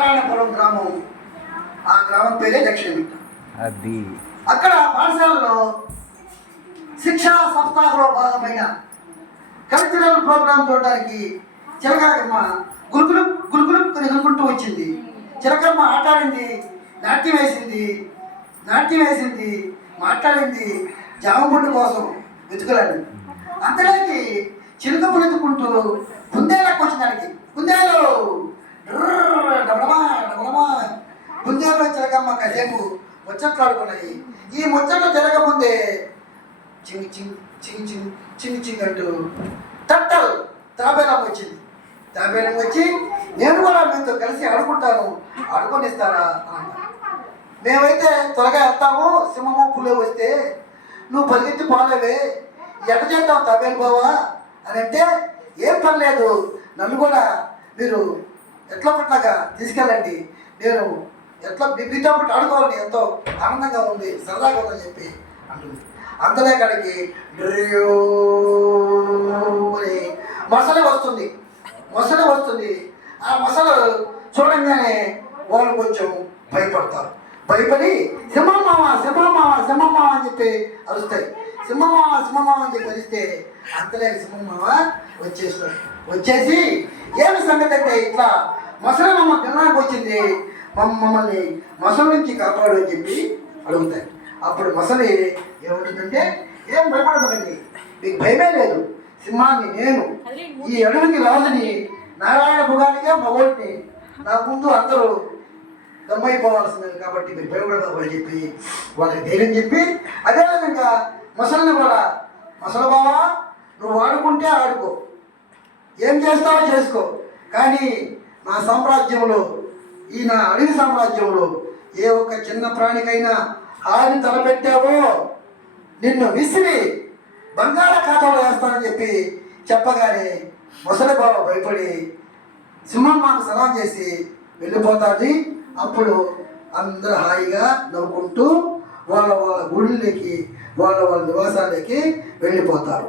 నారాయణపురం గ్రామం, ఆ గ్రామం పేరే దక్షిణమిట్ట. అది అక్కడ పాఠశాలలో శిక్షా సప్తాహంలో భాగమైన కల్చరల్ ప్రోగ్రామ్ చూడడానికి చిలకమ్మ గురుకులు గురుకులు ఎదుర్కొంటూ వచ్చింది. చిలకమ్మ ఆటాడింది, నాట్యం వేసింది, మాట్లాడింది, జామగుండు కోసం వెతుకులాడింది. అంతలోకి చిలుకమ్మ ఎత్తుకుంటూ కుందేలకు వచ్చిందానికి కుందేలు కుందేలు చిలకమ్మ కాసేపు ముచ్చట్లాడుకున్నాయి. ఈ ముచ్చట్లు జరగముందే చింగ్ చింగ్ చింగ్ చింగ్ చింగ్ చింగ్ అంటూ టట్టల్ తాబేలం వచ్చింది. తాబేలం వచ్చి నేను కూడా మీతో కలిసి ఆడుకుంటాను, ఆడుకొనిస్తారా అన్న. మేమైతే త్వరగా వెళ్తాము, సింహము పులే వస్తే నువ్వు పరిగెత్తి పోలేవే, ఎట చేద్దాం తాబేలు బావా అని అంటే, ఏం పర్లేదు, నన్ను కూడా మీరు ఎట్లా పట్లాగా తీసుకెళ్ళండి, నేను ఎట్లా మీతో పాటు ఆడుకోవాలని ఎంతో ఆనందంగా ఉంది, సరదాగా ఉందని చెప్పి అంటుంది. అంతలే కాడికి మొసలి వస్తుంది. ఆ మొసలు చూడంగానే వాళ్ళు కొంచెం భయపడతారు. భయపడి సింహమామ అని చెప్పి అరుస్తాయి. సింహమామ అని చెప్పి అరిస్తే అంతలే సింహమామ వచ్చేసి ఏమి సంగతి అంటే, ఇట్లా మొసలి మమ్మ తినడానికి వచ్చింది, మమ్మల్ని మొసలి నుంచి కాపాడు అని చెప్పి అడుగుతాయి. అప్పుడు మొసలి ఏముంటుందంటే, ఏం భయపడకండి, మీకు భయమే లేదు, సింహాన్ని నేను, ఈ అడవికి రాజుని, నారాయణ భుగానిగా మగోడిని, నా ముందు అందరూ దమ్మైపోవాల్సిందని, కాబట్టి మీరు భయపడదని చెప్పి వాళ్ళకి ధైర్యం చెప్పి, అదేవిధంగా మొసలిని కూడా, మొసలి బావా నువ్వు ఆడుకుంటే ఆడుకో, ఏం చేస్తావో చేసుకో, కానీ నా సామ్రాజ్యంలో, ఈ నా అడవి సామ్రాజ్యంలో ఏ ఒక్క చిన్న ప్రాణికైనా హాని తలపెట్టావో నిన్ను విసిరి బంగాళాఖాతంలో వేస్తానని చెప్పి చెప్పగానే మొసలి బావ భయపడి సింహమ్మకు సలాం చేసి వెళ్ళిపోతాది. అప్పుడు అందరూ హాయిగా నవ్వుకుంటూ వాళ్ళ గుళ్ళకి, వాళ్ళ నివాసాలకి వెళ్ళిపోతారు.